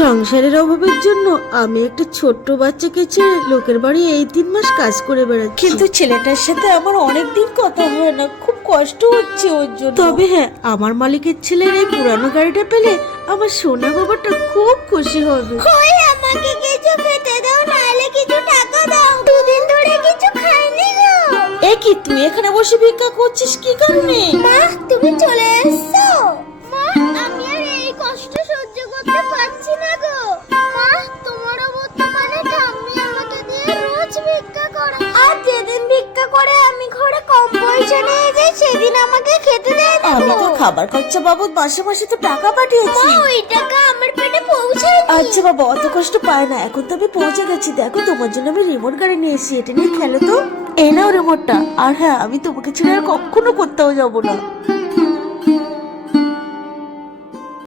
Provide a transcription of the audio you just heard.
সংসারের অভাবের জন্য আমি একটা ছোট্ট বাচ্চাকে ছেড়ে লোকের বাড়ি এই 3 মাস কাজ করে বেড়াচ্ছি, কিন্তু ছেলেটার সাথে আমার অনেকদিন কথা হয় না, খুব কষ্ট হচ্ছে ওর জন্য। তবে হ্যাঁ, আমার মালিকের ছেলের এই পুরানো গাড়িটা পেলে আমার সোনা বাবাটা খুব খুশি হবে। কই আমাকে কিছু খেতে দাও, নাহলে কিছু টাকা দাও, দুদিন ধরে কিছু খাইনি গো। এ কি, তুই এখানে বসে ভিক্ষা করছিস কি কারণে? মা তুমি চলে এসছো? মা আমি আর এই কষ্ট সহ্য করতে পারছি না গো। মা তোমারও বর্তমানে ঠাম্মি আমাকে দিয়ে রোজ ভিক্ষা করে, আর যেদিন ভিক্ষা করে আমি ঘরে কম পয়সা নিয়ে যাই সেদিন আমাকে খেতে দেয় না। আমি তো খাবার খরচা বাবদ মাসে মাসে তো টাকা পাঠিয়েছি। মা ওই টাকা আমার পেটে পৌঁছায়। আচ্ছা বাবা, অত কষ্ট পায় না, এখন তো আমি পৌঁছে গেছি। দেখো তোমার জন্য আমি রিমোট গাড়ি নিয়ে এসেছি, এটা নিয়ে খেলো তো। এই নাও রিমোটটা। আর হ্যাঁ, আমি তোমাকে ছেড়ে আর কখনো কোথাও যাবো না।